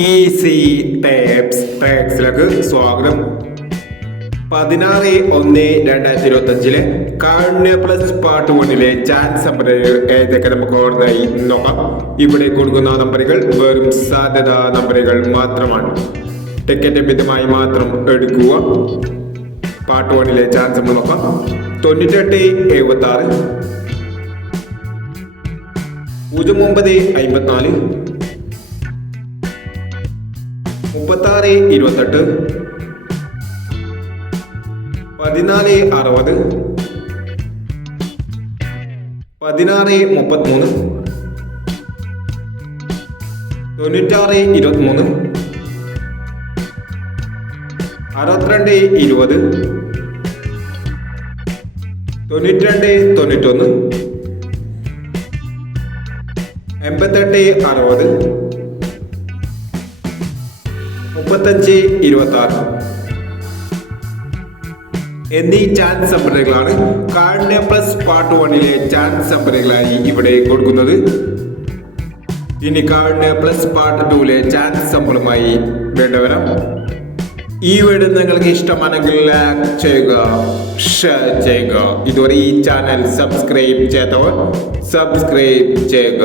Easy tapes ടേക്സിലേക്ക് സ്വാഗതം. പതിനാറ് ഒന്ന് രണ്ടായിരത്തി ഇരുപത്തി അഞ്ചിലെ കാണ്യ പ്ലസ് പാർട്ട് വണ്ണിലെ ചാൻസ് നമ്പറുകൾ ഏതൊക്കെ നമുക്ക് ഓർമ്മയായി? നോക്കാം. ഇവിടെ കൊടുക്കുന്ന നമ്പറുകൾ വെറും സാധ്യതാ നമ്പറുകൾ മാത്രമാണ്. ടിക്കറ്റ് മിതമായി മാത്രം എടുക്കുക. പാർട്ട് വണ്ണിലെ ചാൻസ് നമ്മൾ നോക്കാം. തൊണ്ണൂറ്റെട്ട് എഴുപത്തി ആറ് പൂജ്യം ഒമ്പത് അമ്പത്തിനാല്. മുപ്പത്താറ് ഇരുപത്തെട്ട്. പതിനാല് അറുപത്. പതിനാറ് മുപ്പത്തിമൂന്ന്. തൊണ്ണൂറ്റാറ് ഇരുപത്തിമൂന്ന്. അറുപത്തിരണ്ട് ഇരുപത്. തൊണ്ണൂറ്റിരണ്ട് തൊണ്ണൂറ്റൊന്ന്. എൺപത്തെട്ട് അറുപത്. മുപ്പത്തഞ്ച് ഇരുപത്തി ആറ് എന്നീ ചാൻസ് നമ്പറുകളാണ് കാർഡിനെ പ്ലസ് പാർട്ട് വണ്ണിലെ ചാൻസ് നമ്പറുകളായി ഇവിടെ കൊടുക്കുന്നത്. ഇനി കാർഡിനെ പ്ലസ് പാർട്ട് ടൂലെ ചാൻസ് സംഭരണമായി വേണ്ടവരാം ഈ വീഡിയോ നിങ്ങൾക്ക് ഇഷ്ടമാണെങ്കിൽ ലൈക്ക് ചെയ്യുക ഷെയർ ചെയ്യുക. ഇതുവരെ ഈ ചാനൽ സബ്സ്ക്രൈബ് ചെയ്തവർ സബ്സ്ക്രൈബ് ചെയ്യുക.